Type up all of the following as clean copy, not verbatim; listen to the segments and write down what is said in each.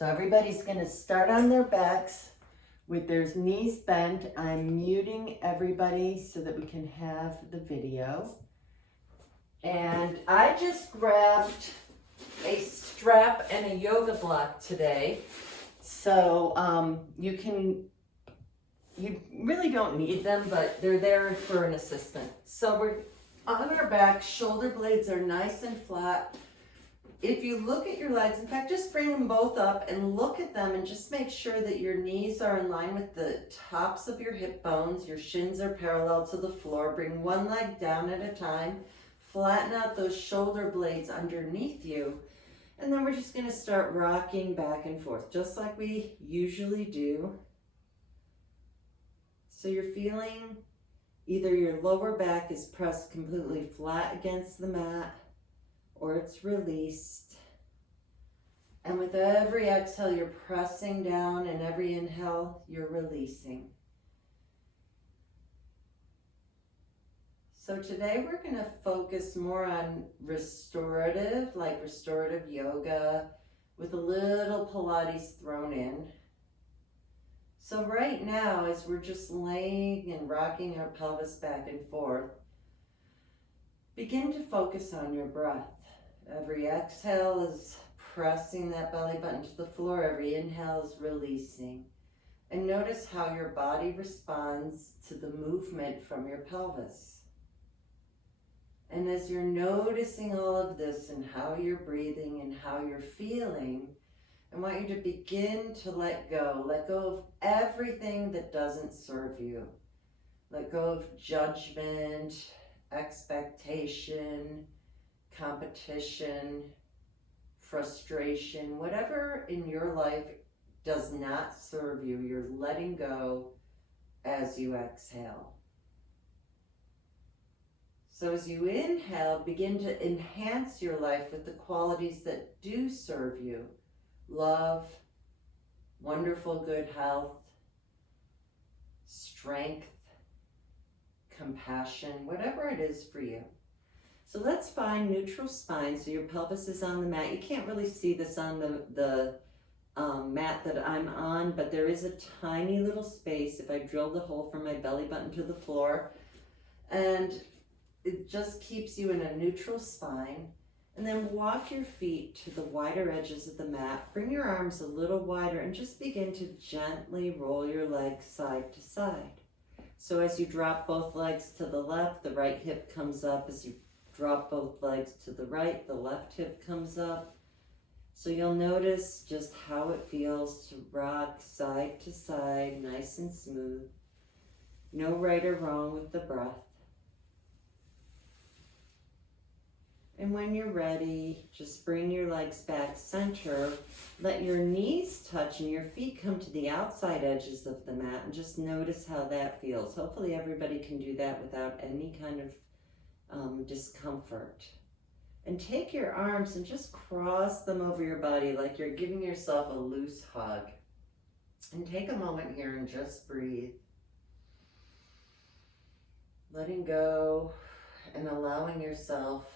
So everybody's going to start on their backs with their knees bent. I'm muting everybody so that we can have the video. And I just grabbed a strap and a yoga block today. So you really don't need them, but they're there for an assistant. So we're on our back, shoulder blades are nice and flat. If you look at your legs, in fact, just bring them both up and look at them and just make sure that your knees are in line with the tops of your hip bones. Your shins are parallel to the floor. Bring one leg down at a time. Flatten out those shoulder blades underneath you. And then we're just going to start rocking back and forth, just like we usually do. So you're feeling either your lower back is pressed completely flat against the mat, or it's released. And with every exhale, you're pressing down, and every inhale, you're releasing. So today we're going to focus more on restorative, like restorative yoga, with a little Pilates thrown in. So right now, as we're just laying and rocking our pelvis back and forth, begin to focus on your breath. Every exhale is pressing that belly button to the floor. Every inhale is releasing. And notice how your body responds to the movement from your pelvis. And as you're noticing all of this and how you're breathing and how you're feeling, I want you to begin to let go. Let go of everything that doesn't serve you. Let go of judgment, expectation, competition, frustration, whatever in your life does not serve you, you're letting go as you exhale. So as you inhale, begin to enhance your life with the qualities that do serve you. Love, wonderful good health, strength, compassion, whatever it is for you. So let's find neutral spine, so your pelvis is on the mat. You can't really see this on the mat that I'm on, but there is a tiny little space if I drill the hole from my belly button to the floor. And it just keeps you in a neutral spine. And then walk your feet to the wider edges of the mat. Bring your arms a little wider and just begin to gently roll your legs side to side. So as you drop both legs to the left, the right hip comes up. As you drop both legs to the right, the left hip comes up. So you'll notice just how it feels to rock side to side, nice and smooth. No right or wrong with the breath. And when you're ready, just bring your legs back center. Let your knees touch and your feet come to the outside edges of the mat, and just notice how that feels. Hopefully everybody can do that without any kind of discomfort. And take your arms and just cross them over your body like you're giving yourself a loose hug. And take a moment here and just breathe. Letting go and allowing yourself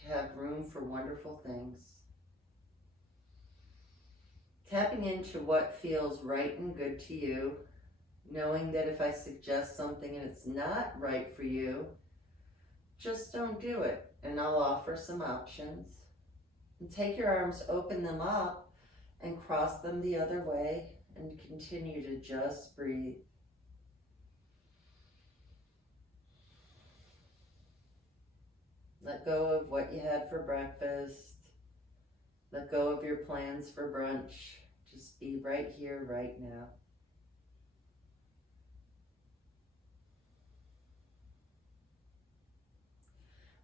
to have room for wonderful things. Tapping into what feels right and good to you, knowing that if I suggest something and it's not right for you, just don't do it, and I'll offer some options. And take your arms, open them up, and cross them the other way, and continue to just breathe. Let go of what you had for breakfast. Let go of your plans for brunch. Just be right here, right now.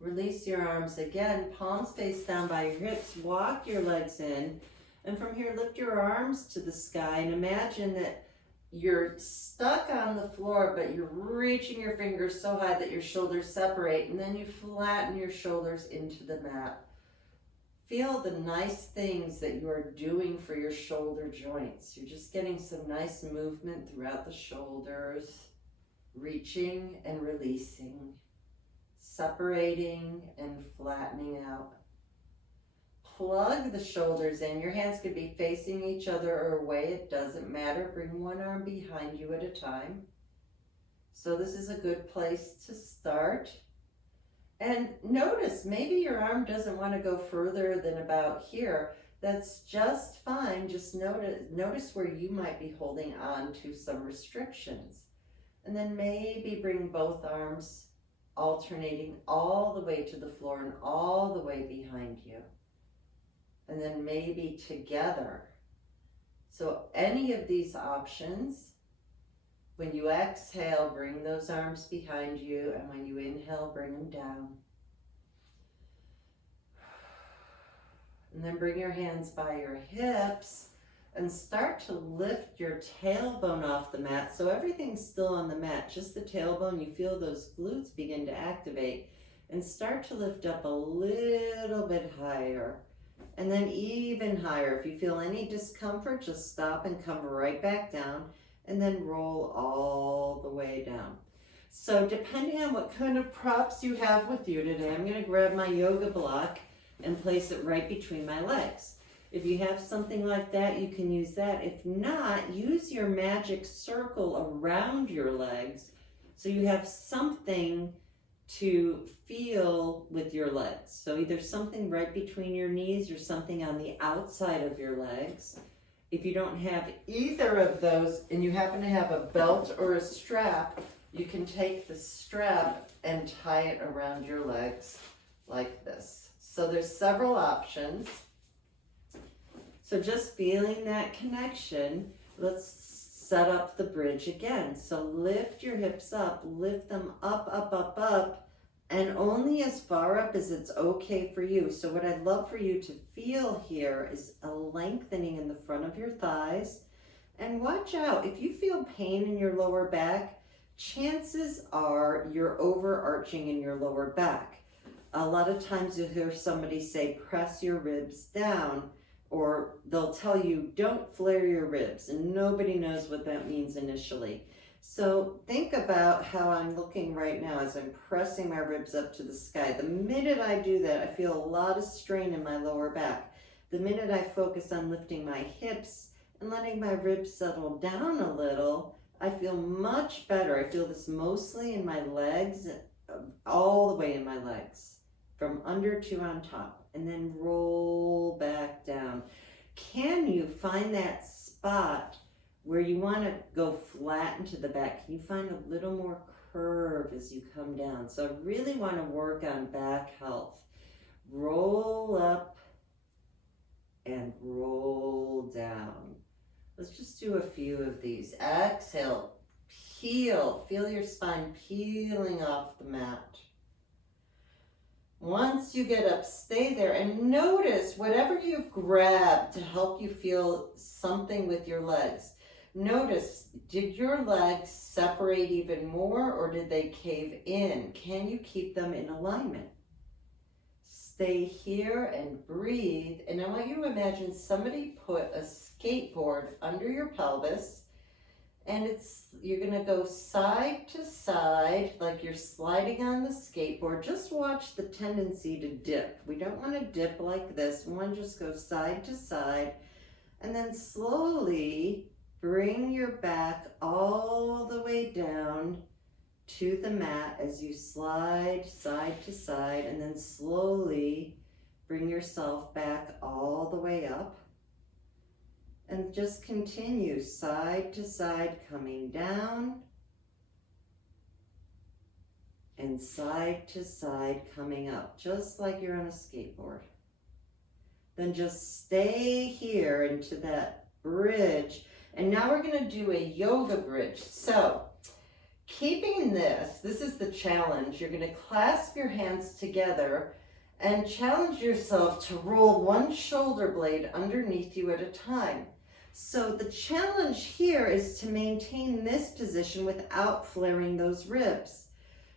Release your arms again, palms face down by your hips. Walk your legs in. And from here, lift your arms to the sky and imagine that you're stuck on the floor, but you're reaching your fingers so high that your shoulders separate, and then you flatten your shoulders into the mat. Feel the nice things that you are doing for your shoulder joints. You're just getting some nice movement throughout the shoulders, reaching and releasing, separating and flattening out. plug the shoulders in. Your hands could be facing each other or away, it doesn't matter. Bring one arm behind you at a time. So this is a good place to start. And notice, maybe your arm doesn't want to go further than about here. That's just fine. Just notice where you might be holding on to some restrictions. And then maybe bring both arms alternating all the way to the floor and all the way behind you. And then maybe together. So any of these options, when you exhale, bring those arms behind you, and when you inhale, bring them down. And then bring your hands by your hips and start to lift your tailbone off the mat. So everything's still on the mat, just the tailbone. You feel those glutes begin to activate and start to lift up a little bit higher. And then even higher. If you feel any discomfort, just stop and come right back down and then roll all the way down. So depending on what kind of props you have with you today, I'm going to grab my yoga block and place it right between my legs. If you have something like that, you can use that. If not, use your magic circle around your legs so you have something to feel with your legs. So either something right between your knees or something on the outside of your legs. If you don't have either of those and you happen to have a belt or a strap, you can take the strap and tie it around your legs like this. So there's several options. So just feeling that connection, let's set up the bridge again. So lift your hips up, lift them up, up, up, up, and only as far up as it's okay for you. So what I'd love for you to feel here is a lengthening in the front of your thighs. And watch out, if you feel pain in your lower back, chances are you're overarching in your lower back. A lot of times you'll hear somebody say, press your ribs down, or they'll tell you, don't flare your ribs, and nobody knows what that means initially. So think about how I'm looking right now as I'm pressing my ribs up to the sky. The minute I do that, I feel a lot of strain in my lower back. The minute I focus on lifting my hips and letting my ribs settle down a little, I feel much better. I feel this mostly in my legs, all the way in my legs, from under to on top, and then roll back down. Can you find that spot where you want to go flat into the back? Can you find a little more curve as you come down? So I really want to work on back health. Roll up and roll down. Let's just do a few of these. Exhale, peel, feel your spine peeling off the mat. Once you get up, stay there and notice whatever you've grabbed to help you feel something with your legs. Notice, did your legs separate even more or did they cave in? Can you keep them in alignment? Stay here and breathe. And I want you to imagine somebody put a skateboard under your pelvis, and you're gonna go side to side like you're sliding on the skateboard. Just watch the tendency to dip. We don't want to dip like this. We want to just go side to side, and then slowly bring your back all the way down to the mat as you slide side to side, and then slowly bring yourself back all the way up. And just continue side to side, coming down, and side to side, coming up, just like you're on a skateboard. Then just stay here into that bridge. And now we're going to do a yoga bridge. So keeping this is the challenge. You're going to clasp your hands together and challenge yourself to roll one shoulder blade underneath you at a time. So the challenge here is to maintain this position without flaring those ribs.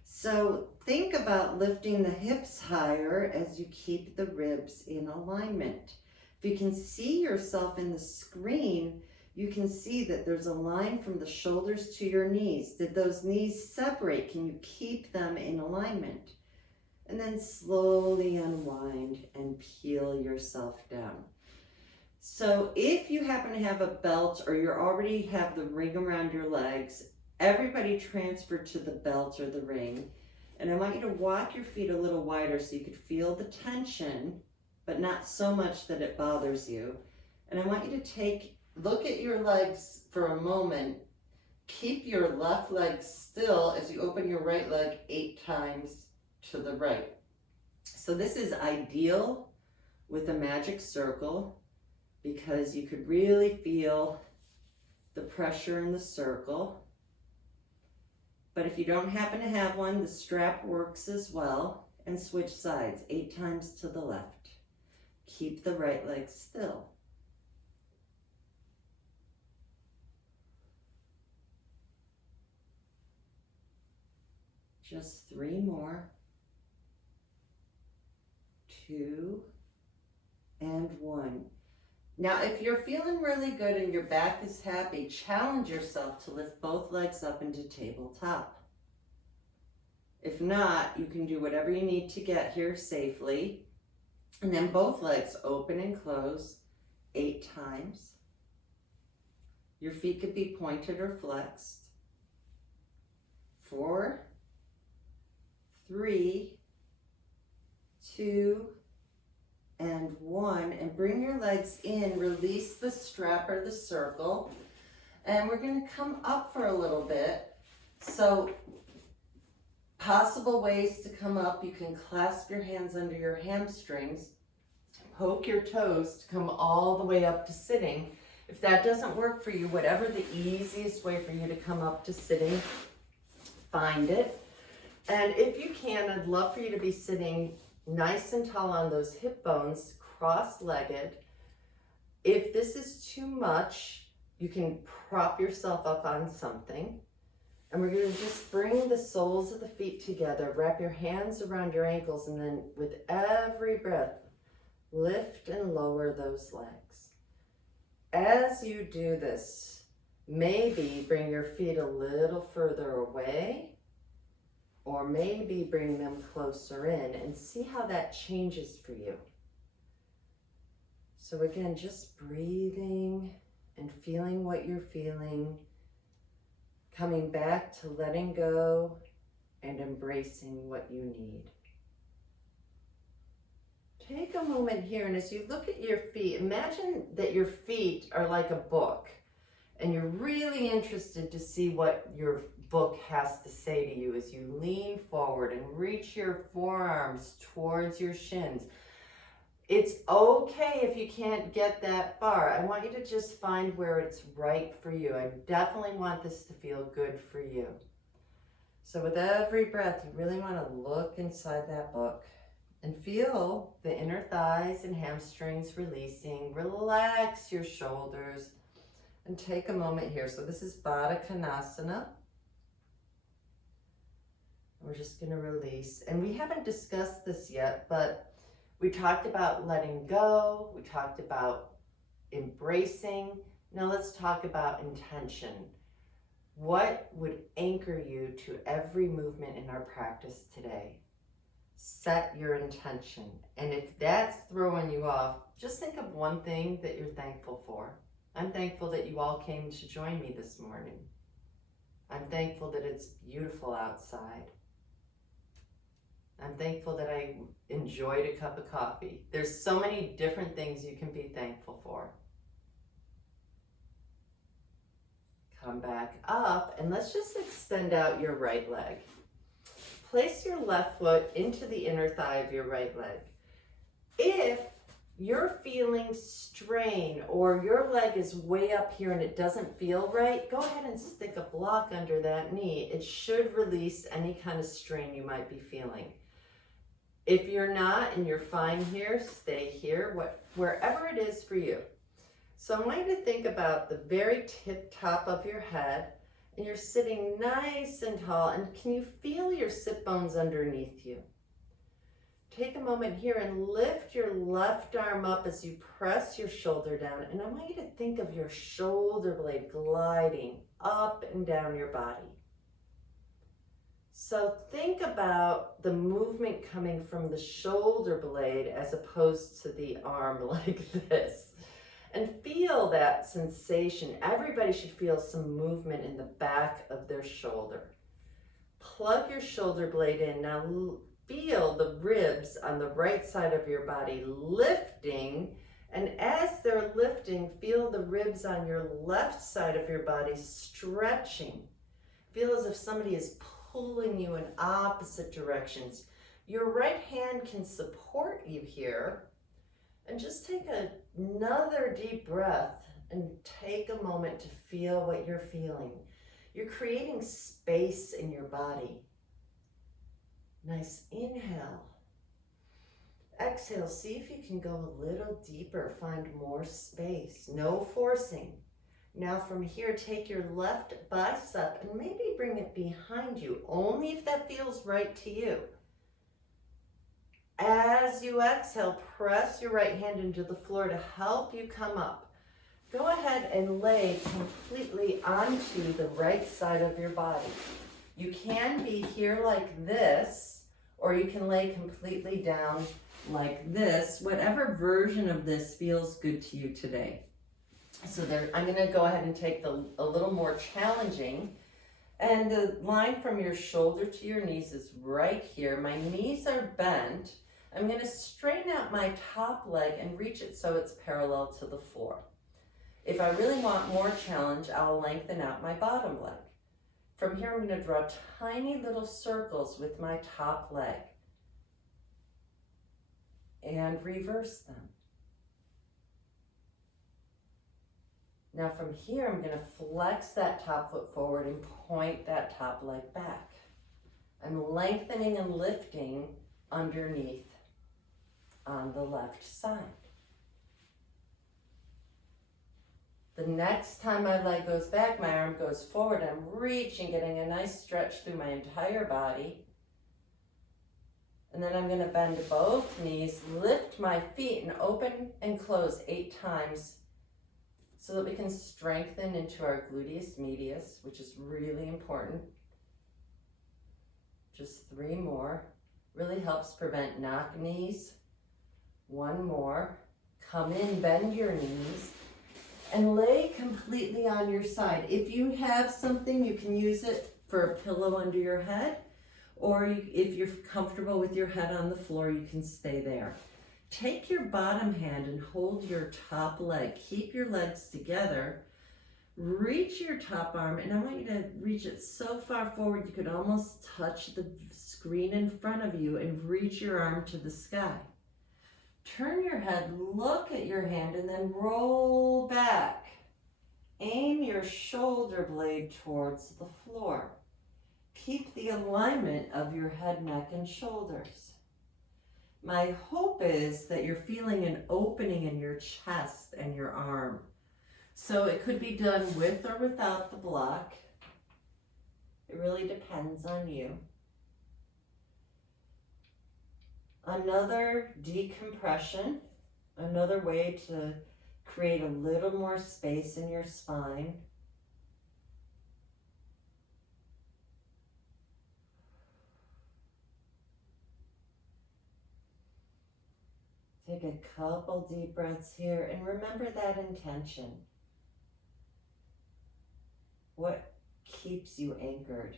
So think about lifting the hips higher as you keep the ribs in alignment. If you can see yourself in the screen, you can see that there's a line from the shoulders to your knees. Did those knees separate? Can you keep them in alignment? and then slowly unwind and peel yourself down. So if you happen to have a belt or you already have the ring around your legs, everybody transfer to the belt or the ring. And I want you to walk your feet a little wider so you could feel the tension, but not so much that it bothers you. And I want you to look at your legs for a moment. Keep your left leg still as you open your right leg 8 times to the right. So this is ideal with a magic circle because you could really feel the pressure in the circle. But if you don't happen to have one, the strap works as well. And switch sides 8 times to the left. Keep the right leg still. Just 3 more. 2 and 1. Now, if you're feeling really good and your back is happy, challenge yourself to lift both legs up into tabletop. If not, you can do whatever you need to get here safely. And then both legs open and close 8 times. Your feet could be pointed or flexed. 4, 3, 2, and 1. And bring your legs in, release the strap or the circle. And we're going to come up for a little bit. So possible ways to come up, you can clasp your hands under your hamstrings, poke your toes to come all the way up to sitting. If that doesn't work for you, whatever the easiest way for you to come up to sitting, find it. And if you can, I'd love for you to be sitting nice and tall on those hip bones, cross-legged. If this is too much, you can prop yourself up on something. And we're going to just bring the soles of the feet together, wrap your hands around your ankles, and then with every breath, lift and lower those legs. As you do this, maybe bring your feet a little further away, or maybe bring them closer in, and see how that changes for you. So again, just breathing and feeling what you're feeling, coming back to letting go and embracing what you need. Take a moment here, and as you look at your feet, imagine that your feet are like a book, and you're really interested to see what your book has to say to you as you lean forward and reach your forearms towards your shins. It's okay if you can't get that far. I want you to just find where it's right for you. I definitely want this to feel good for you. So with every breath, you really want to look inside that book and feel the inner thighs and hamstrings releasing. Relax your shoulders and take a moment here. So this is Baddha Konasana. We're just going to release. And we haven't discussed this yet, but we talked about letting go. We talked about embracing. Now let's talk about intention. What would anchor you to every movement in our practice today? Set your intention. And if that's throwing you off, just think of one thing that you're thankful for. I'm thankful that you all came to join me this morning. I'm thankful that it's beautiful outside. I'm thankful that I enjoyed a cup of coffee. There's so many different things you can be thankful for. Come back up and let's just extend out your right leg. Place your left foot into the inner thigh of your right leg. If you're feeling strain or your leg is way up here and it doesn't feel right, go ahead and stick a block under that knee. It should release any kind of strain you might be feeling. If you're not and you're fine here, stay here, wherever it is for you. So I want you to think about the very tip top of your head, and you're sitting nice and tall, and can you feel your sit bones underneath you? Take a moment here and lift your left arm up as you press your shoulder down, and I want you to think of your shoulder blade gliding up and down your body. So think about the movement coming from the shoulder blade as opposed to the arm like this. And feel that sensation. Everybody should feel some movement in the back of their shoulder. Plug your shoulder blade in. Now feel the ribs on the right side of your body lifting. And as they're lifting, feel the ribs on your left side of your body stretching. Feel as if somebody is pulling you in opposite directions. Your right hand can support you here. And just take another deep breath and take a moment to feel what you're feeling. You're creating space in your body. Nice inhale. Exhale, see if you can go a little deeper, find more space, no forcing. Now from here, take your left bicep and maybe bring it behind you, only if that feels right to you. As you exhale, press your right hand into the floor to help you come up. Go ahead and lay completely onto the right side of your body. You can be here like this, or you can lay completely down like this, whatever version of this feels good to you today. So I'm going to go ahead and take a little more challenging. And the line from your shoulder to your knees is right here. My knees are bent. I'm going to straighten out my top leg and reach it so it's parallel to the floor. If I really want more challenge, I'll lengthen out my bottom leg. From here, I'm going to draw tiny little circles with my top leg and reverse them. Now from here, I'm going to flex that top foot forward and point that top leg back. I'm lengthening and lifting underneath on the left side. The next time my leg goes back, my arm goes forward. I'm reaching, getting a nice stretch through my entire body. And then I'm going to bend both knees, lift my feet, and open and close 8 times so that we can strengthen into our gluteus medius, which is really important. Just 3 more. Really helps prevent knock knees. 1 more. Come in, bend your knees, and lay completely on your side. If you have something, you can use it for a pillow under your head, or if you're comfortable with your head on the floor, you can stay there. Take your bottom hand and hold your top leg. Keep your legs together. Reach your top arm, and I want you to reach it so far forward you could almost touch the screen in front of you, and reach your arm to the sky. Turn your head, look at your hand, and then roll back. Aim your shoulder blade towards the floor. Keep the alignment of your head, neck, and shoulders. My hope is that you're feeling an opening in your chest and your arm. So it could be done with or without the block. It really depends on you. Another decompression, another way to create a little more space in your spine. Take a couple deep breaths here and remember that intention. What keeps you anchored?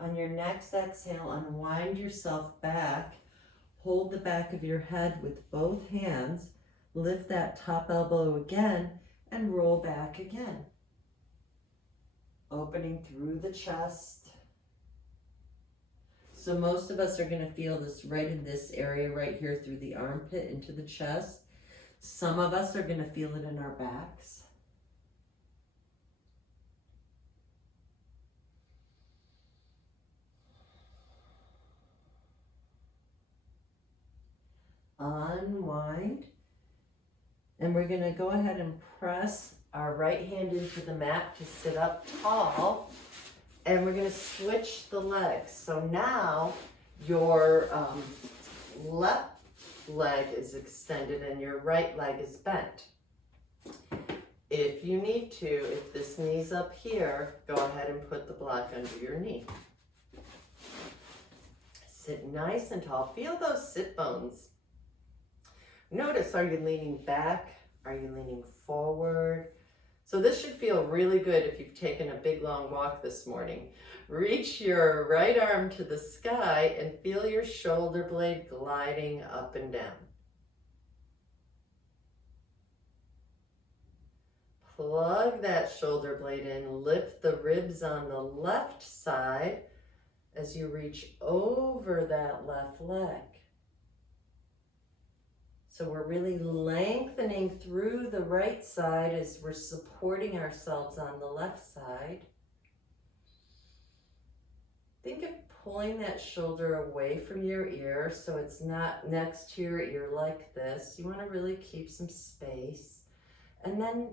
On your next exhale, unwind yourself back. Hold the back of your head with both hands. Lift that top elbow again and roll back again. Opening through the chest. So most of us are going to feel this right in this area right here through the armpit into the chest. Some of us are going to feel it in our backs. Unwind. And we're going to go ahead and press our right hand into the mat to sit up tall. And we're going to switch the legs. So now your left leg is extended and your right leg is bent. If you need to, if this knee's up here, go ahead and put the block under your knee. Sit nice and tall. Feel those sit bones. Notice, are you leaning back? Are you leaning forward? So this should feel really good if you've taken a big long walk this morning. Reach your right arm to the sky and feel your shoulder blade gliding up and down. Plug that shoulder blade in, lift the ribs on the left side as you reach over that left leg. So we're really lengthening through the right side as we're supporting ourselves on the left side. Think of pulling that shoulder away from your ear so it's not next to your ear like this. You want to really keep some space. And then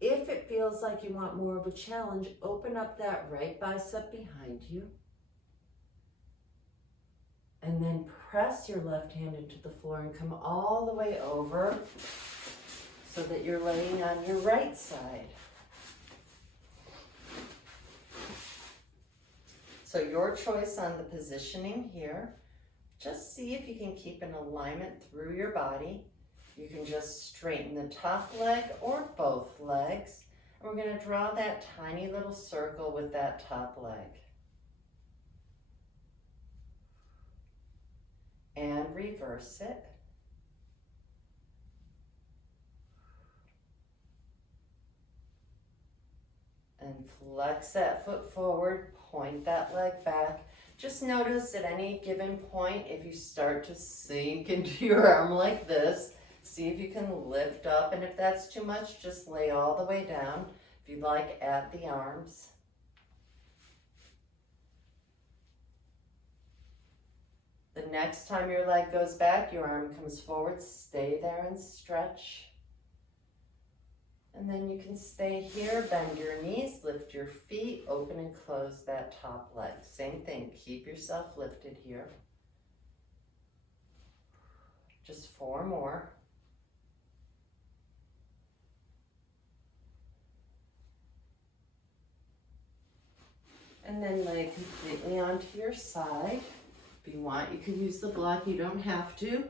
if it feels like you want more of a challenge, open up that right bicep behind you. And then press your left hand into the floor and come all the way over so that you're laying on your right side. So your choice on the positioning here. Just see if you can keep an alignment through your body. You can just straighten the top leg or both legs. And we're going to draw that tiny little circle with that top leg. And reverse it. And flex that foot forward, point that leg back. Just notice at any given point, if you start to sink into your arm like this, see if you can lift up, and if that's too much, just lay all the way down. If you'd like, at the arms. The next time your leg goes back, your arm comes forward, stay there and stretch. And then you can stay here, bend your knees, lift your feet, open and close that top leg. Same thing, keep yourself lifted here. Just 4 more. And then lay completely onto your side. If you want, you can use the block, you don't have to.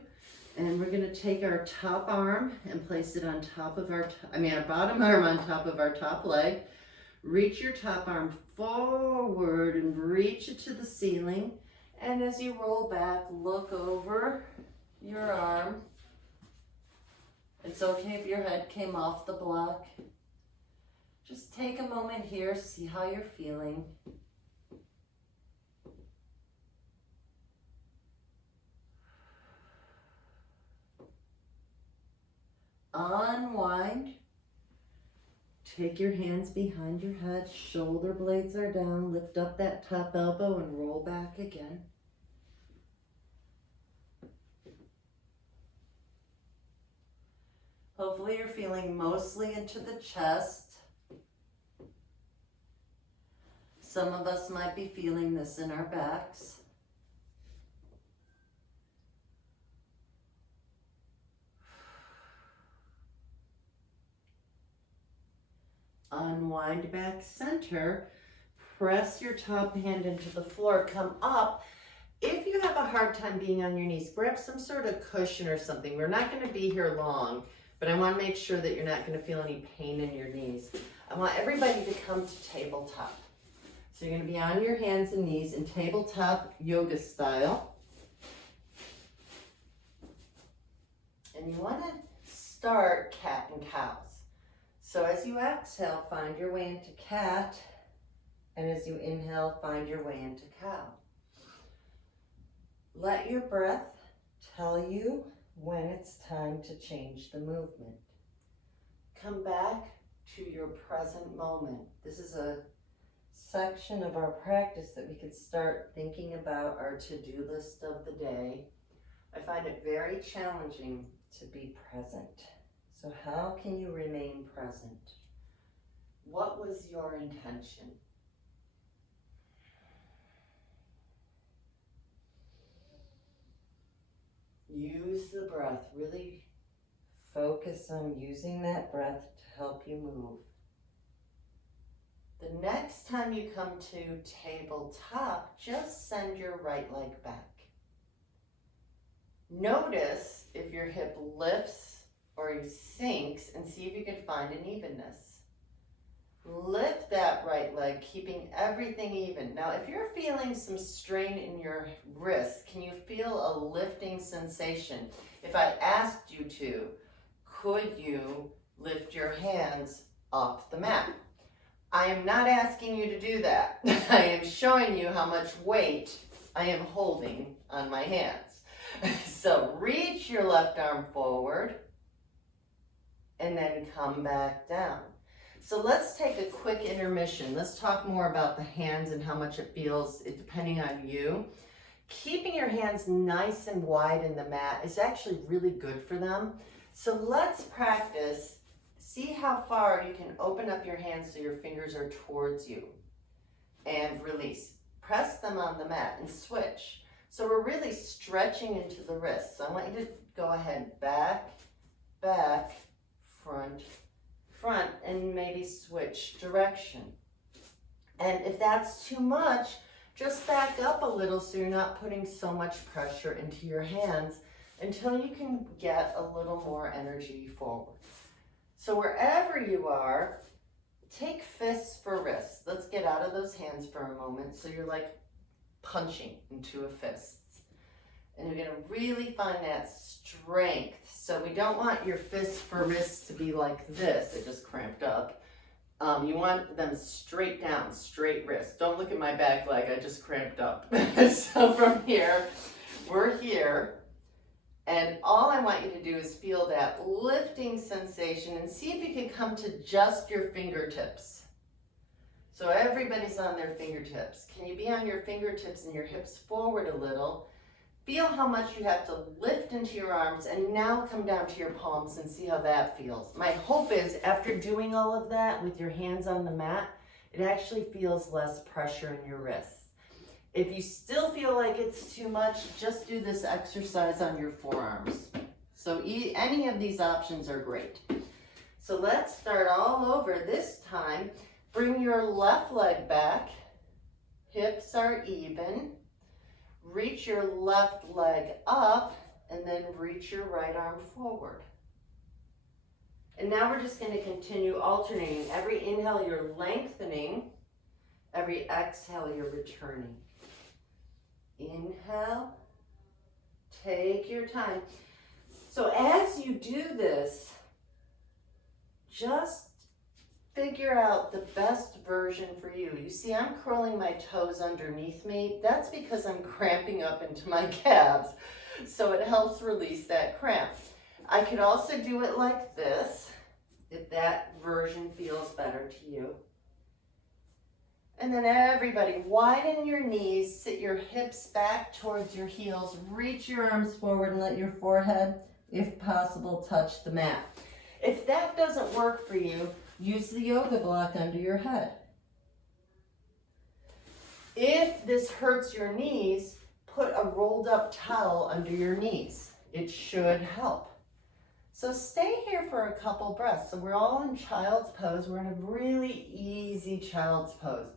And we're gonna take our top arm and place it on top of our bottom arm on top of our top leg. Reach your top arm forward and reach it to the ceiling. And as you roll back, look over your arm. It's okay if your head came off the block. Just take a moment here, see how you're feeling. Unwind. Take your hands behind your head, shoulder blades are down, lift up that top elbow and roll back again. Hopefully you're feeling mostly into the chest. Some of us might be feeling this in our backs. Unwind back center, press your top hand into the floor, come up. If you have a hard time being on your knees, grab some sort of cushion or something. We're not going to be here long, but I want to make sure that you're not going to feel any pain in your knees. I want everybody to come to tabletop. So you're going to be on your hands and knees in tabletop yoga style. And you want to start cat and cows. So as you exhale, find your way into cat, and as you inhale, find your way into cow. Let your breath tell you when it's time to change the movement. Come back to your present moment. This is a section of our practice that we could start thinking about our to-do list of the day. I find it very challenging to be present. So how can you remain present? What was your intention? Use the breath. Really focus on using that breath to help you move. The next time you come to tabletop, just send your right leg back. Notice if your hip lifts or sinks and see if you can find an evenness. Lift that right leg, keeping everything even. Now, if you're feeling some strain in your wrist, can you feel a lifting sensation? If I asked you to, could you lift your hands off the mat? I am not asking you to do that. I am showing you how much weight I am holding on my hands. So reach your left arm forward and then come back down. So let's take a quick intermission. Let's talk more about the hands and how much it feels depending on you. Keeping your hands nice and wide in the mat is actually really good for them. So let's practice. See how far you can open up your hands so your fingers are towards you. And release. Press them on the mat and switch. So we're really stretching into the wrists. So I want you to go ahead, back, back, front, front, and maybe switch direction. And if that's too much, just back up a little so you're not putting so much pressure into your hands until you can get a little more energy forward. So wherever you are, take fists for wrists. Let's get out of those hands for a moment. So you're like punching into a fist. And you're gonna really find that strength. So we don't want your fists for wrists to be like this. It just cramped up. You want them straight down, straight wrist. Don't look at my back leg, I just cramped up. So from here, we're here. And all I want you to do is feel that lifting sensation and see if you can come to just your fingertips. So everybody's on their fingertips. Can you be on your fingertips and your hips forward a little? Feel how much you have to lift into your arms and now come down to your palms and see how that feels. My hope is after doing all of that with your hands on the mat, it actually feels less pressure in your wrists. If you still feel like it's too much, just do this exercise on your forearms. So any of these options are great. So let's start all over. This time, bring your left leg back. Hips are even. Reach your left leg up and then reach your right arm forward. And now we're just going to continue alternating. Every inhale, you're lengthening. Every exhale, you're returning. Inhale, take your time. So as you do this, just figure out the best version for you. You see, I'm curling my toes underneath me. That's because I'm cramping up into my calves. So it helps release that cramp. I could also do it like this, if that version feels better to you. And then everybody, widen your knees, sit your hips back towards your heels, reach your arms forward and let your forehead, if possible, touch the mat. If that doesn't work for you, use the yoga block under your head. If this hurts your knees, put a rolled up towel under your knees. It should help. So stay here for a couple breaths. So we're all in child's pose. We're in a really easy child's pose.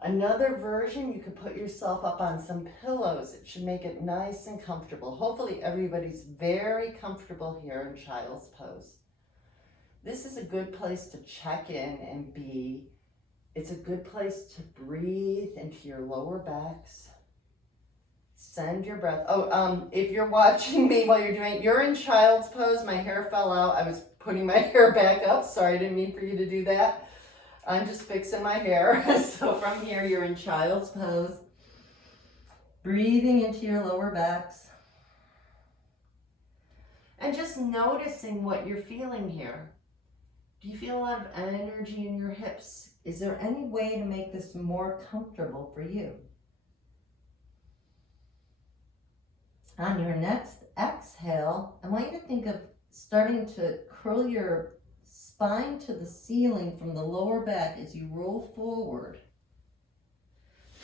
Another version, you could put yourself up on some pillows. It should make it nice and comfortable. Hopefully everybody's very comfortable here in child's pose. This is a good place to check in and be. It's a good place to breathe into your lower backs. Send your breath. If you're watching me while you're doing it, you're in child's pose. My hair fell out. I was putting my hair back up. Sorry, I didn't mean for you to do that. I'm just fixing my hair. So from here, you're in child's pose. Breathing into your lower backs. And just noticing what you're feeling here. Do you feel a lot of energy in your hips? Is there any way to make this more comfortable for you? On your next exhale, I want you to think of starting to curl your spine to the ceiling from the lower back as you roll forward.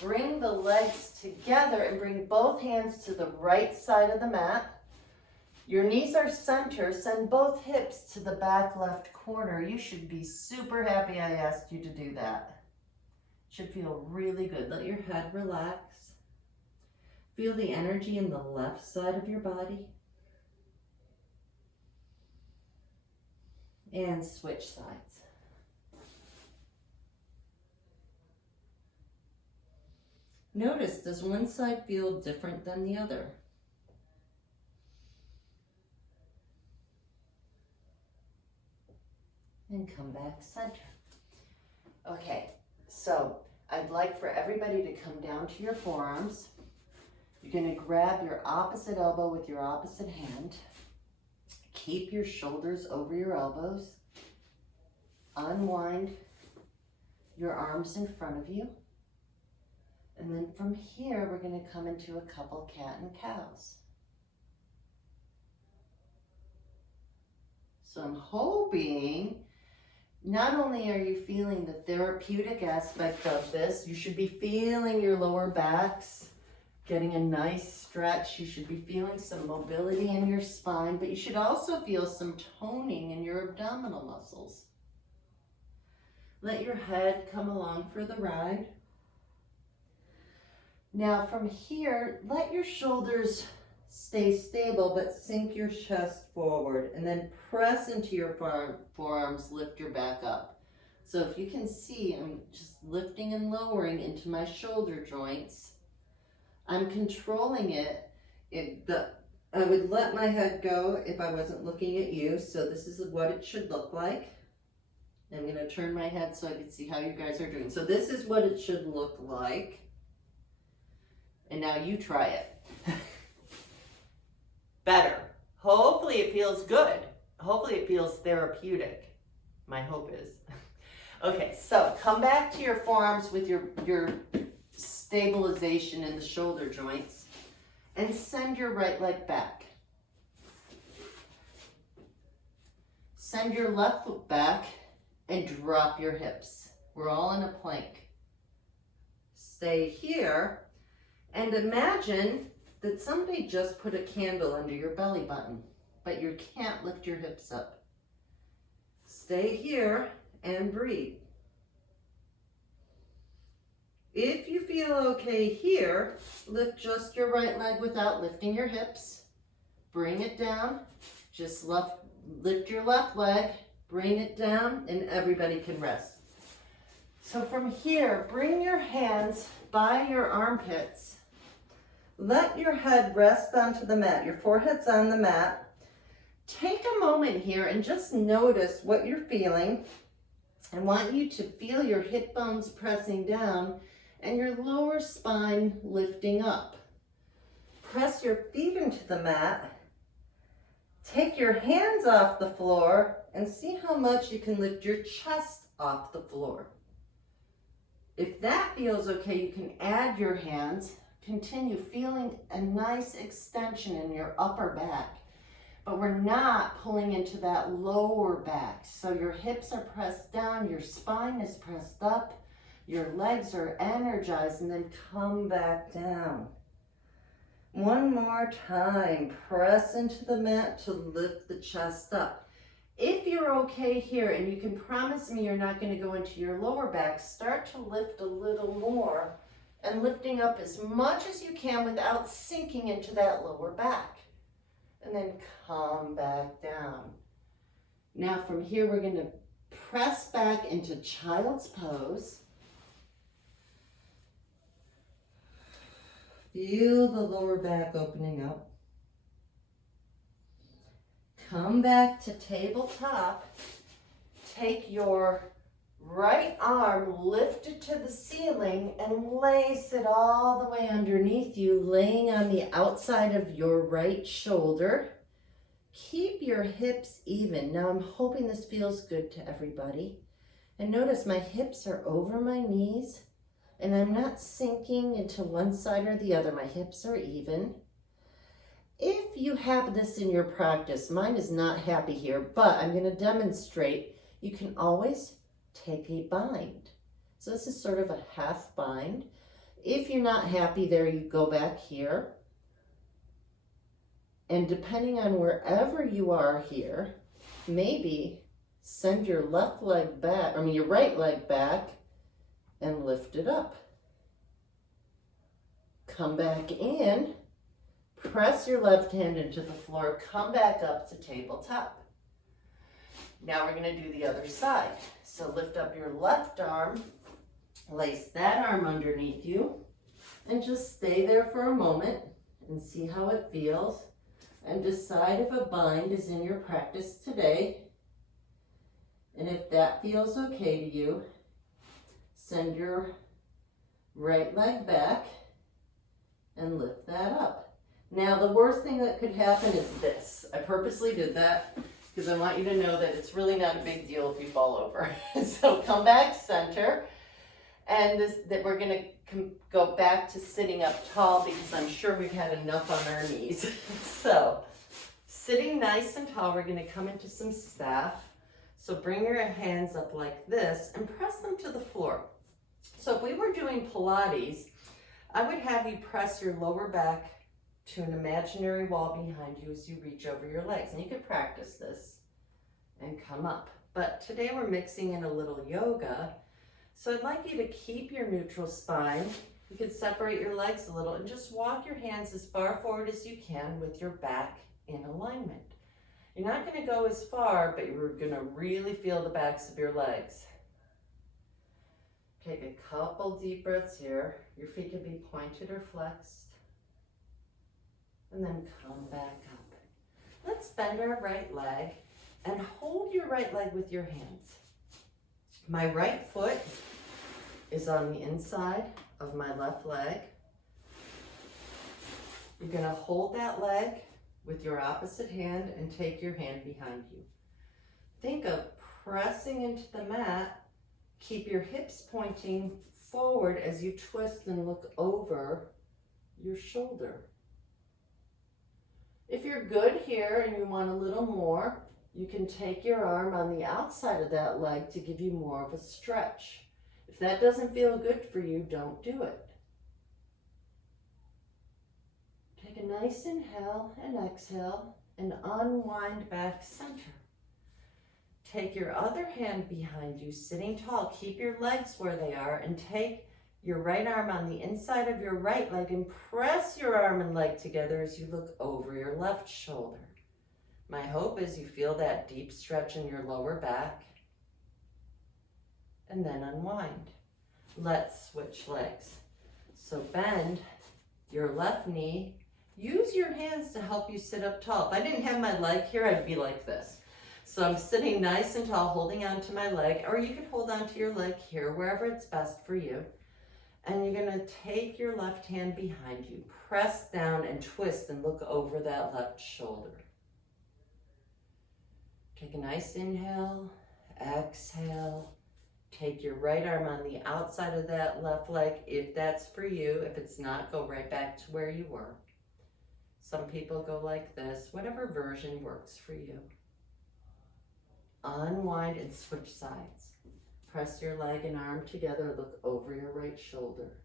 Bring the legs together and bring both hands to the right side of the mat. Your knees are center. Send both hips to the back left corner. You should be super happy I asked you to do that. Should feel really good. Let your head relax. Feel the energy in the left side of your body. And switch sides. Notice, does one side feel different than the other? And come back center. Okay, so I'd like for everybody to come down to your forearms. You're going to grab your opposite elbow with your opposite hand. Keep your shoulders over your elbows. Unwind your arms in front of you. And then from here, we're going to come into a couple cat and cows. So I'm hoping not only are you feeling the therapeutic aspect of this, you should be feeling your lower backs, getting a nice stretch. You should be feeling some mobility in your spine, but you should also feel some toning in your abdominal muscles. Let your head come along for the ride. Now from here, let your shoulders stay stable, but sink your chest forward and then press into your forearms, lift your back up. So if you can see, I'm just lifting and lowering into my shoulder joints. I'm controlling it. I would let my head go if I wasn't looking at you. So this is what it should look like. I'm going to turn my head so I can see how you guys are doing. So this is what it should look like. And now you try it. Better. Hopefully it feels good. Hopefully it feels therapeutic. My hope is. Okay, so come back to your forearms with your stabilization in the shoulder joints and send your right leg back. Send your left foot back and drop your hips. We're all in a plank. Stay here and imagine that somebody just put a candle under your belly button, but you can't lift your hips up. Stay here and breathe. If you feel okay here, lift just your right leg without lifting your hips. Bring it down. Just lift your left leg, bring it down, and everybody can rest. So from here, bring your hands by your armpits. Let your head rest onto the mat. Your forehead's on the mat. Take a moment here and just notice what you're feeling. I want you to feel your hip bones pressing down and your lower spine lifting up. Press your feet into the mat. Take your hands off the floor and see how much you can lift your chest off the floor. If that feels okay, you can add your hands. Continue feeling a nice extension in your upper back, but we're not pulling into that lower back. So your hips are pressed down, your spine is pressed up, your legs are energized, and then come back down. One more time, press into the mat to lift the chest up. If you're okay here and you can promise me you're not going to go into your lower back, start to lift a little more and lifting up as much as you can without sinking into that lower back. And then come back down. Now from here, we're going to press back into child's pose. Feel the lower back opening up. Come back to tabletop. Take your right arm, lift it to the ceiling and lace it all the way underneath you, laying on the outside of your right shoulder. Keep your hips even. Now I'm hoping this feels good to everybody. And notice my hips are over my knees and I'm not sinking into one side or the other. My hips are even. If you have this in your practice, mine is not happy here, but I'm going to demonstrate. You can always take a bind. So this is sort of a half bind. If you're not happy there, you go back here. And depending on wherever you are here, maybe send your left leg back, your right leg back and lift it up. Come back in, press your left hand into the floor, come back up to tabletop. Now we're gonna do the other side. So lift up your left arm, place that arm underneath you, and just stay there for a moment and see how it feels, and decide if a bind is in your practice today. And if that feels okay to you, send your right leg back and lift that up. Now the worst thing that could happen is this. I purposely did that because I want you to know that it's really not a big deal if you fall over. So come back center, and that we're gonna go back to sitting up tall because I'm sure we've had enough on our knees. So sitting nice and tall, we're gonna come into some staff. So bring your hands up like this and press them to the floor. So if we were doing Pilates, I would have you press your lower back to an imaginary wall behind you as you reach over your legs. And you can practice this and come up. But today we're mixing in a little yoga. So I'd like you to keep your neutral spine. You can separate your legs a little and just walk your hands as far forward as you can with your back in alignment. You're not going to go as far, but you're going to really feel the backs of your legs. Take a couple deep breaths here. Your feet can be pointed or flexed. And then come back up. Let's bend our right leg and hold your right leg with your hands. My right foot is on the inside of my left leg. You're going to hold that leg with your opposite hand and take your hand behind you. Think of pressing into the mat. Keep your hips pointing forward as you twist and look over your shoulder. If you're good here and you want a little more, you can take your arm on the outside of that leg to give you more of a stretch. If that doesn't feel good for you, don't do it. Take a nice inhale and exhale and unwind back center. Take your other hand behind you, sitting tall. Keep your legs where they are and take your right arm on the inside of your right leg and press your arm and leg together as you look over your left shoulder. My hope is you feel that deep stretch in your lower back, and then unwind. Let's switch legs. So bend your left knee. Use your hands to help you sit up tall. If I didn't have my leg here, I'd be like this. So I'm sitting nice and tall, holding onto my leg, or you could hold onto your leg here, wherever it's best for you. And you're gonna take your left hand behind you, press down and twist and look over that left shoulder. Take a nice inhale, exhale. Take your right arm on the outside of that left leg if that's for you. If it's not, go right back to where you were. Some people go like this, whatever version works for you. Unwind and switch sides. Press your leg and arm together, look over your right shoulder.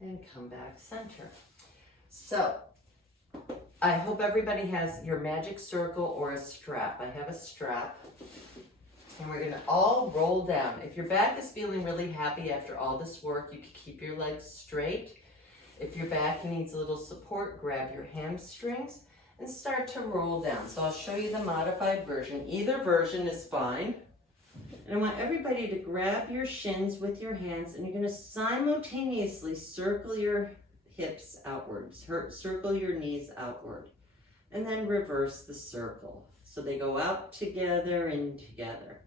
And come back center. So, I hope everybody has your magic circle or a strap. I have a strap. And we're gonna all roll down. If your back is feeling really happy after all this work, you can keep your legs straight. If your back needs a little support, grab your hamstrings and start to roll down. So I'll show you the modified version. Either version is fine. And I want everybody to grab your shins with your hands, and you're gonna simultaneously circle your hips outwards, circle your knees outward, and then reverse the circle. So they go out together and together.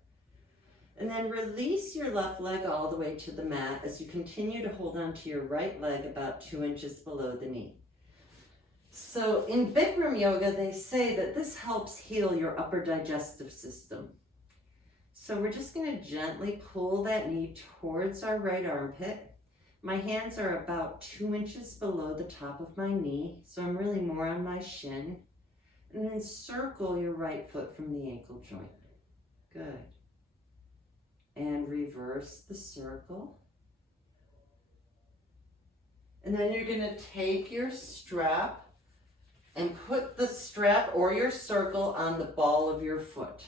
And then release your left leg all the way to the mat as you continue to hold on to your right leg about 2 inches below the knee. So in Bikram yoga, they say that this helps heal your upper digestive system. So we're just going to gently pull that knee towards our right armpit. My hands are about 2 inches below the top of my knee, so I'm really more on my shin. And then circle your right foot from the ankle joint. Good. And reverse the circle. And then you're gonna take your strap and put the strap or your circle on the ball of your foot.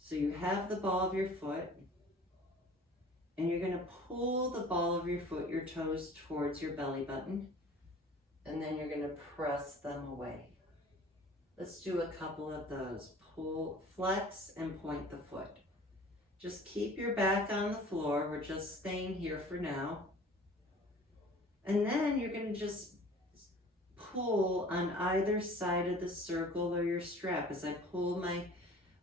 So you have the ball of your foot, and you're gonna pull the ball of your foot, your toes towards your belly button, and then you're gonna press them away. Let's do a couple of those. Pull, flex, and point the foot. Just keep your back on the floor. We're just staying here for now. And then you're gonna just pull on either side of the circle or your strap. As I pull my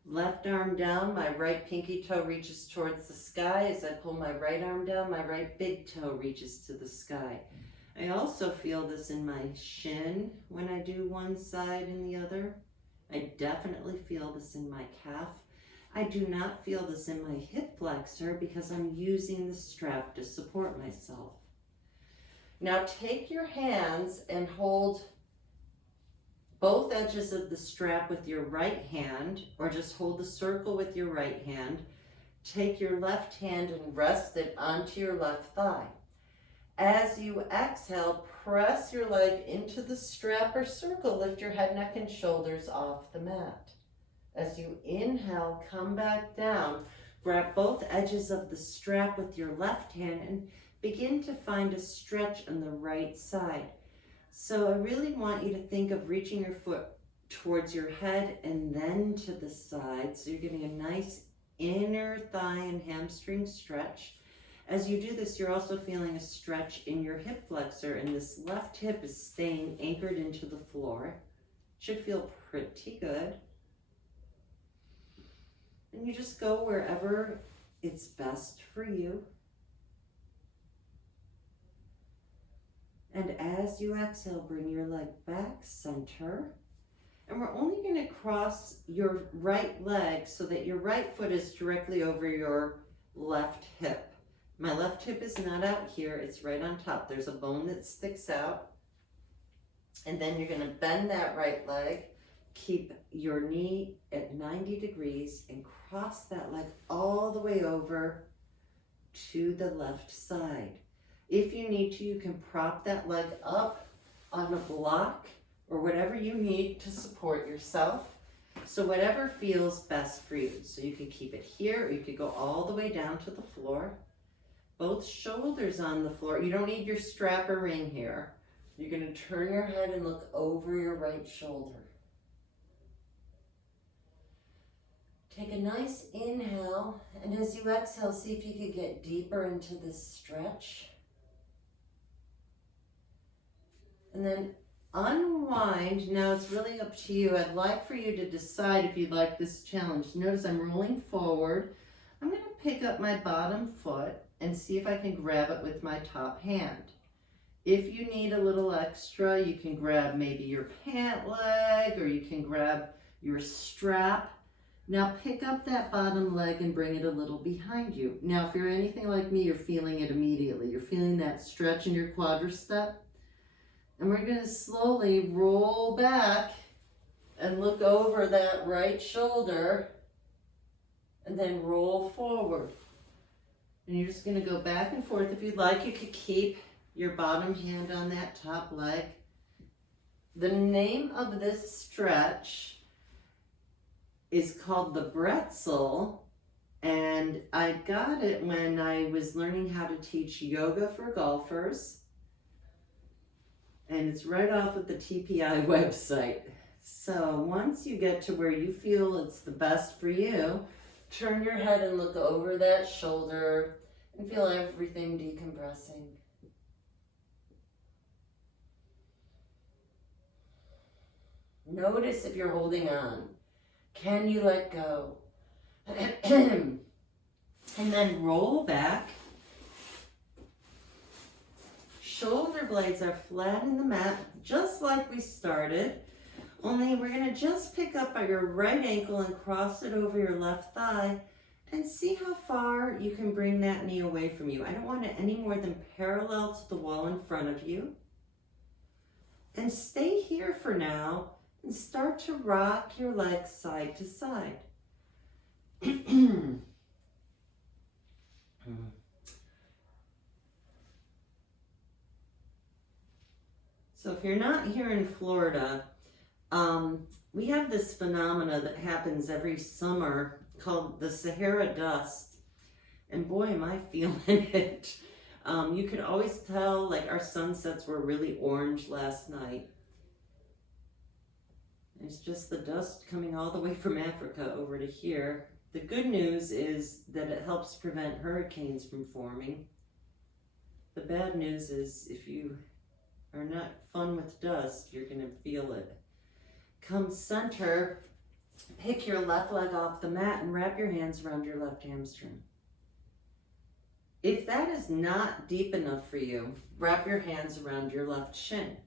left arm down, my right pinky toe reaches towards the sky. As I pull my right arm down, my right big toe reaches to the sky. I also feel this in my shin when I do one side and the other. I definitely feel this in my calf. I do not feel this in my hip flexor because I'm using the strap to support myself. Now take your hands and hold both edges of the strap with your right hand, or just hold the circle with your right hand. Take your left hand and rest it onto your left thigh. As you exhale, press your leg into the strap or circle. Lift your head, neck, and shoulders off the mat. As you inhale, come back down. Grab both edges of the strap with your left hand and begin to find a stretch on the right side. So I really want you to think of reaching your foot towards your head and then to the side. So you're getting a nice inner thigh and hamstring stretch. As you do this, you're also feeling a stretch in your hip flexor, and this left hip is staying anchored into the floor. Should feel pretty good. And you just go wherever it's best for you. And as you exhale, bring your leg back, center. And we're only going to cross your right leg so that your right foot is directly over your left hip. My left hip is not out here, it's right on top. There's a bone that sticks out. And then you're going to bend that right leg, keep your knee at 90 degrees, and cross that leg all the way over to the left side. If you need to, you can prop that leg up on a block or whatever you need to support yourself. So whatever feels best for you. So you can keep it here, or you could go all the way down to the floor. Both shoulders on the floor. You don't need your strap or ring here. You're going to turn your head and look over your right shoulder. Take a nice inhale, and as you exhale, see if you could get deeper into this stretch. And then unwind. Now it's really up to you. I'd like for you to decide if you'd like this challenge. Notice I'm rolling forward. I'm going to pick up my bottom foot and see if I can grab it with my top hand. If you need a little extra, you can grab maybe your pant leg, or you can grab your strap. Now pick up that bottom leg and bring it a little behind you. Now if you're anything like me, you're feeling it immediately. You're feeling that stretch in your quadricep. And we're going to slowly roll back and look over that right shoulder, and then roll forward. And you're just going to go back and forth. If you'd like, you could keep your bottom hand on that top leg. The name of this stretch is called the Bretzel, and I got it when I was learning how to teach yoga for golfers. And it's right off of the TPI website. So once you get to where you feel it's the best for you, turn your head and look over that shoulder and feel everything decompressing. Notice if you're holding on. Can you let go? And then roll back. Shoulder blades are flat in the mat, just like we started. Only we're going to just pick up by your right ankle and cross it over your left thigh, and see how far you can bring that knee away from you. I don't want it any more than parallel to the wall in front of you. And stay here for now and start to rock your legs side to side. So if you're not here in Florida, we have this phenomena that happens every summer called the Sahara dust. And boy, am I feeling it. You could always tell, like, our sunsets were really orange last night. It's just the dust coming all the way from Africa over to here. The good news is that it helps prevent hurricanes from forming. The bad news is if you are not fun with dust, you're going to feel it. Come center, pick your left leg off the mat and wrap your hands around your left hamstring. If that is not deep enough for you, wrap your hands around your left shin.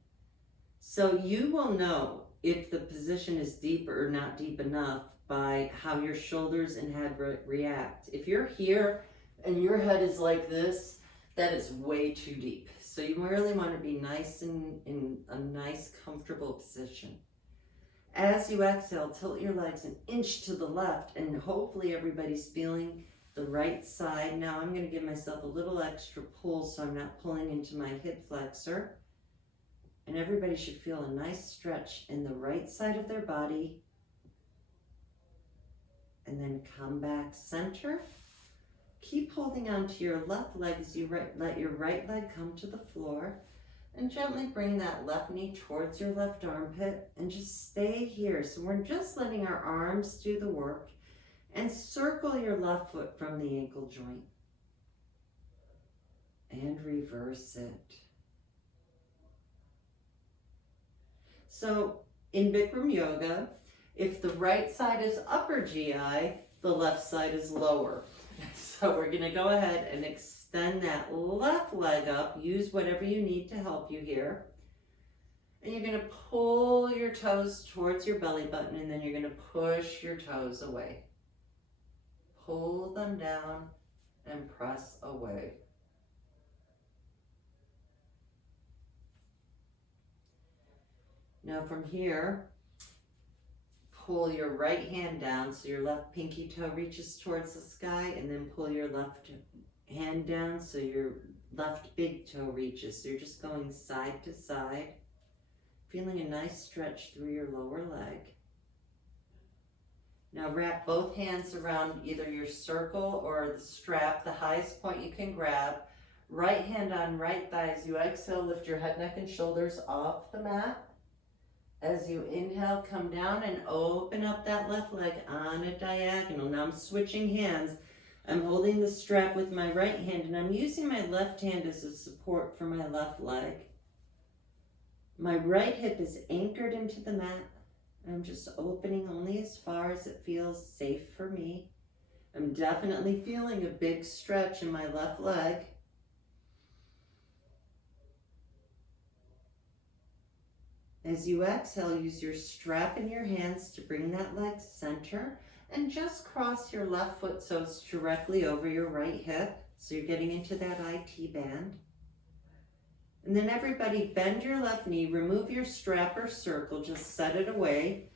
So you will know if the position is deep or not deep enough by how your shoulders and head react. If you're here and your head is like this, that is way too deep. So you really want to be nice and in a nice, comfortable position. As you exhale, tilt your legs an inch to the left, and hopefully everybody's feeling the right side. Now I'm going to give myself a little extra pull so I'm not pulling into my hip flexor. And everybody should feel a nice stretch in the right side of their body. And then come back center. Keep holding on to your left leg as you let your right leg come to the floor. And gently bring that left knee towards your left armpit and just stay here. So we're just letting our arms do the work. And circle your left foot from the ankle joint. And reverse it. So in Bikram yoga, if the right side is upper GI, the left side is lower. So we're going to go ahead and extend that left leg up. Use whatever you need to help you here. And you're going to pull your toes towards your belly button, and then you're going to push your toes away. Pull them down and press away. Now from here, pull your right hand down so your left pinky toe reaches towards the sky, and then pull your left hand down so your left big toe reaches. So you're just going side to side, feeling a nice stretch through your lower leg. Now wrap both hands around either your circle or the strap, the highest point you can grab. Right hand on right thigh. As you exhale, lift your head, neck, and shoulders off the mat. As you inhale, come down and open up that left leg on a diagonal. Now I'm switching hands. I'm holding the strap with my right hand, and I'm using my left hand as a support for my left leg. My right hip is anchored into the mat. I'm just opening only as far as it feels safe for me. I'm definitely feeling a big stretch in my left leg. As you exhale, use your strap in your hands to bring that leg center, and just cross your left foot so it's directly over your right hip. So you're getting into that IT band. And then everybody bend your left knee, remove your strap or circle, just set it away.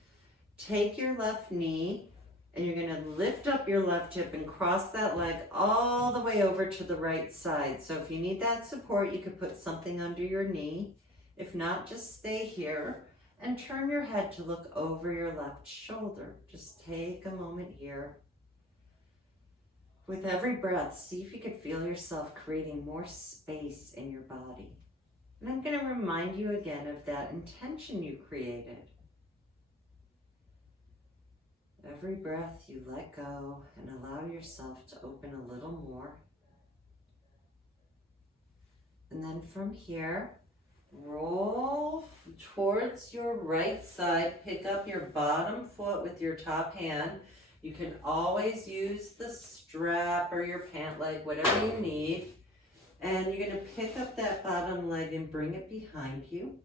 Take your left knee and you're gonna lift up your left hip and cross that leg all the way over to the right side. So if you need that support, you could put something under your knee. If not, just stay here and turn your head to look over your left shoulder. Just take a moment here. With every breath, see if you could feel yourself creating more space in your body. And I'm going to remind you again of that intention you created. Every breath you let go and allow yourself to open a little more. And then from here, roll towards your right side. Pick up your bottom foot with your top hand. You can always use the strap or your pant leg, whatever you need. And you're going to pick up that bottom leg and bring it behind you.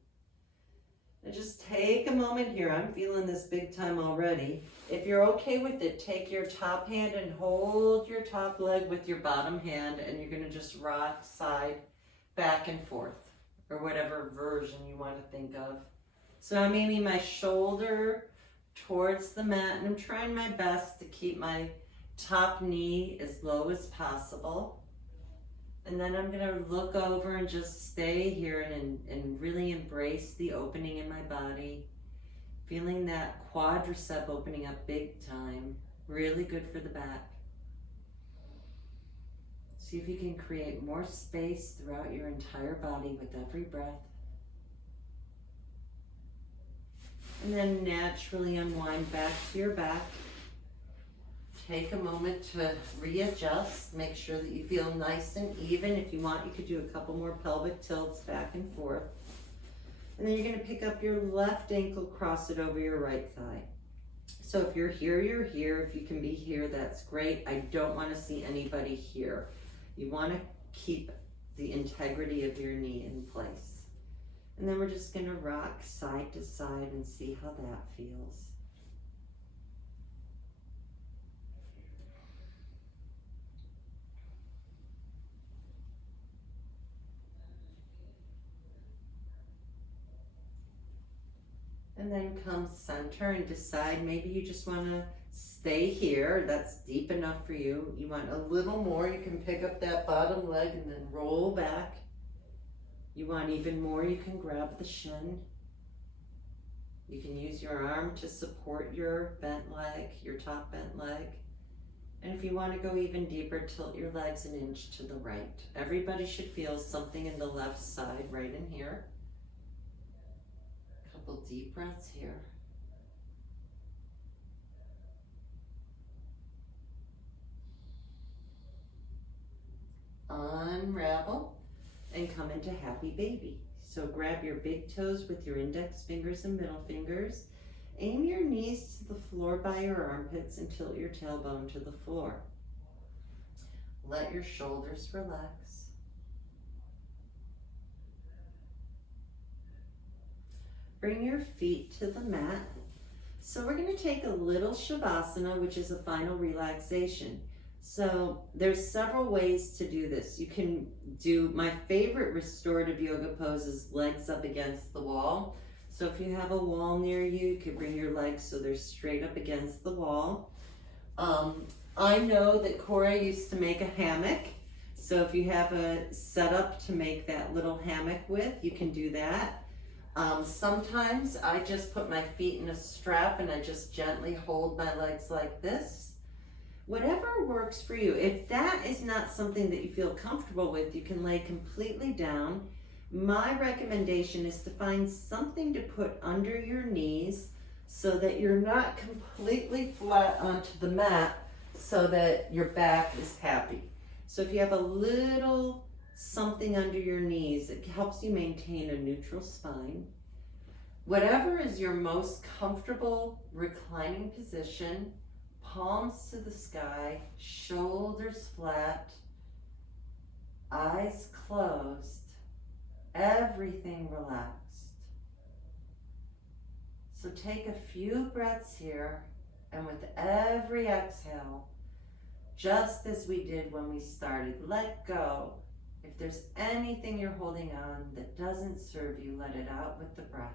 And just take a moment here. I'm feeling this big time already. If you're okay with it, take your top hand and hold your top leg with your bottom hand, and you're going to just rock side back and forth, or whatever version you want to think of. So I'm aiming my shoulder towards the mat, and I'm trying my best to keep my top knee as low as possible. And then I'm gonna look over and just stay here and really embrace the opening in my body. Feeling that quadricep opening up big time. Really good for the back. See if you can create more space throughout your entire body with every breath. And then naturally unwind back to your back. Take a moment to readjust. Make sure that you feel nice and even. If you want, you could do a couple more pelvic tilts back and forth. And then you're going to pick up your left ankle, cross it over your right thigh. So if you're here, you're here. If you can be here, that's great. I don't want to see anybody here. You want to keep the integrity of your knee in place. And then we're just going to rock side to side and see how that feels. And then come center and decide maybe you just want to stay here. That's deep enough for you. You want a little more, you can pick up that bottom leg and then roll back. You want even more, you can grab the shin. You can use your arm to support your bent leg, your top bent leg. And if you want to go even deeper, tilt your legs an inch to the right. Everybody should feel something in the left side right in here. Couple deep breaths here. Unravel and come into happy baby. So grab your big toes with your index fingers and middle fingers. Aim your knees to the floor by your armpits and tilt your tailbone to the floor. Let your shoulders relax. Bring your feet to the mat. So we're going to take a little Shavasana, which is a final relaxation. So there's several ways to do this. You can do, my favorite restorative yoga pose is legs up against the wall. So if you have a wall near you, you can bring your legs so they're straight up against the wall. I know that Cora used to make a hammock. So if you have a setup to make that little hammock with, you can do that. Sometimes I just put my feet in a strap and I just gently hold my legs like this. Whatever works for you. If that is not something that you feel comfortable with, you can lay completely down. My recommendation is to find something to put under your knees so that you're not completely flat onto the mat so that your back is happy. So if you have a little something under your knees, it helps you maintain a neutral spine. Whatever is your most comfortable reclining position, palms to the sky, shoulders flat, eyes closed, everything relaxed. So take a few breaths here, and with every exhale, just as we did when we started, let go. If there's anything you're holding on that doesn't serve you, let it out with the breath.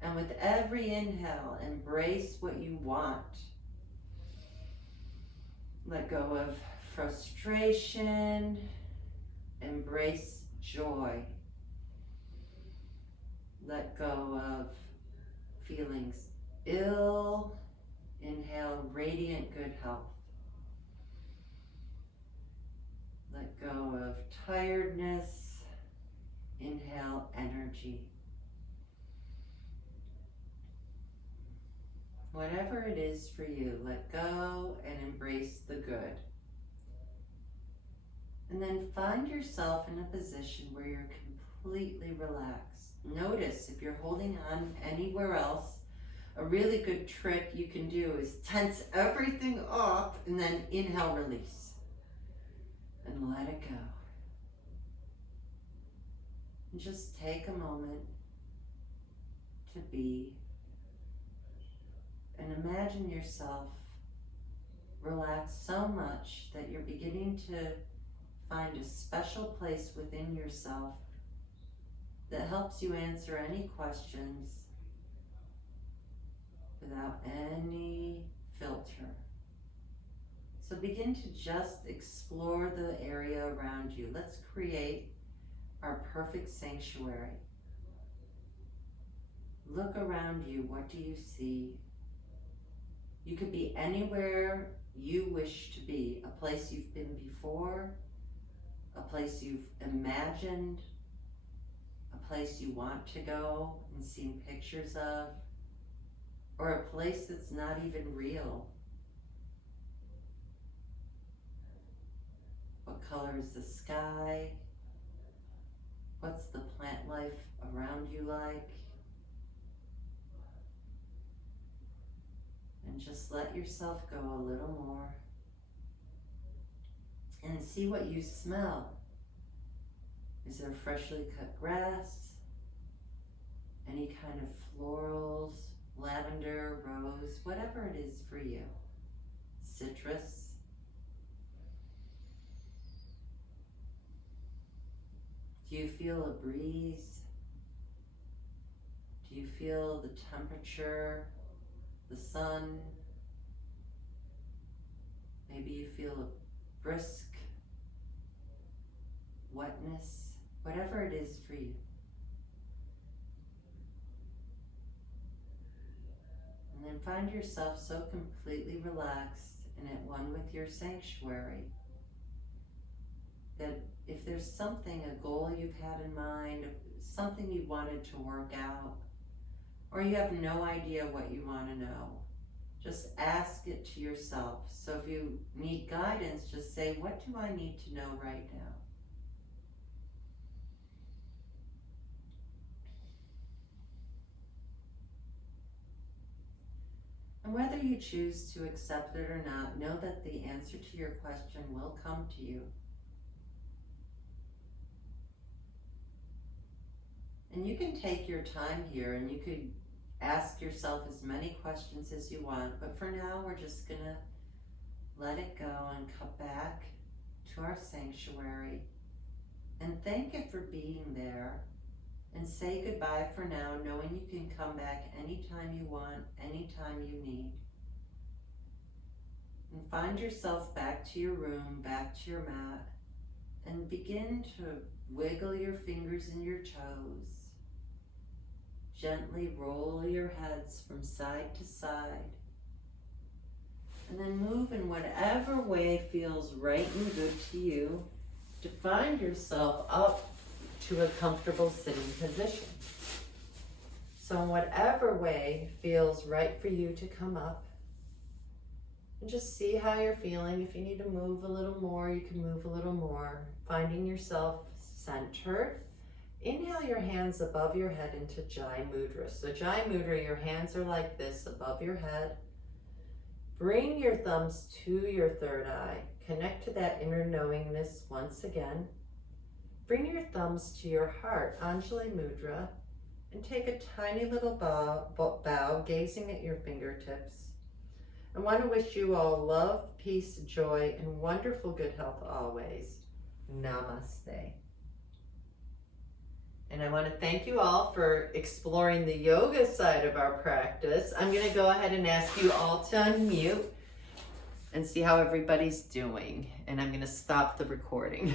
And with every inhale, embrace what you want. Let go of frustration, embrace joy. Let go of feelings ill, inhale radiant good health. Let go of tiredness, inhale energy. Whatever it is for you, let go and embrace the good. And then find yourself in a position where you're completely relaxed. Notice if you're holding on anywhere else, a really good trick you can do is tense everything up and then inhale, release. And let it go. And just take a moment to be. And imagine yourself relaxed so much that you're beginning to find a special place within yourself that helps you answer any questions without any filter. So begin to just explore the area around you. Let's create our perfect sanctuary. Look around you. What do you see? You could be anywhere you wish to be. A place you've been before, a place you've imagined, a place you want to go and seen pictures of, or a place that's not even real. What color is the sky? What's the plant life around you like? And just let yourself go a little more. And see what you smell. Is there freshly cut grass? Any kind of florals, lavender, rose, whatever it is for you. Citrus. Do you feel a breeze? Do you feel the temperature, the sun? Maybe you feel a brisk wetness, whatever it is for you. And then find yourself so completely relaxed and at one with your sanctuary that if there's something, a goal you've had in mind, something you wanted to work out, or you have no idea what you want to know, just ask it to yourself. So if you need guidance, just say, what do I need to know right now? And whether you choose to accept it or not, know that the answer to your question will come to you. And you can take your time here and you could ask yourself as many questions as you want, but for now we're just gonna let it go and come back to our sanctuary and thank it for being there and say goodbye for now, knowing you can come back anytime you want, anytime you need. And find yourself back to your room, back to your mat, and begin to wiggle your fingers and your toes. Gently roll your heads from side to side. And then move in whatever way feels right and good to you to find yourself up to a comfortable sitting position. So in whatever way feels right for you to come up, and just see how you're feeling. If you need to move a little more, you can move a little more. Finding yourself centered. Inhale your hands above your head into Jai Mudra. So Jai Mudra, your hands are like this above your head. Bring your thumbs to your third eye. Connect to that inner knowingness once again. Bring your thumbs to your heart, Anjali Mudra, and take a tiny little bow, gazing at your fingertips. I want to wish you all love, peace, joy, and wonderful good health always. Namaste. And I want to thank you all for exploring the yoga side of our practice. I'm going to go ahead and ask you all to unmute and see how everybody's doing. And I'm going to stop the recording.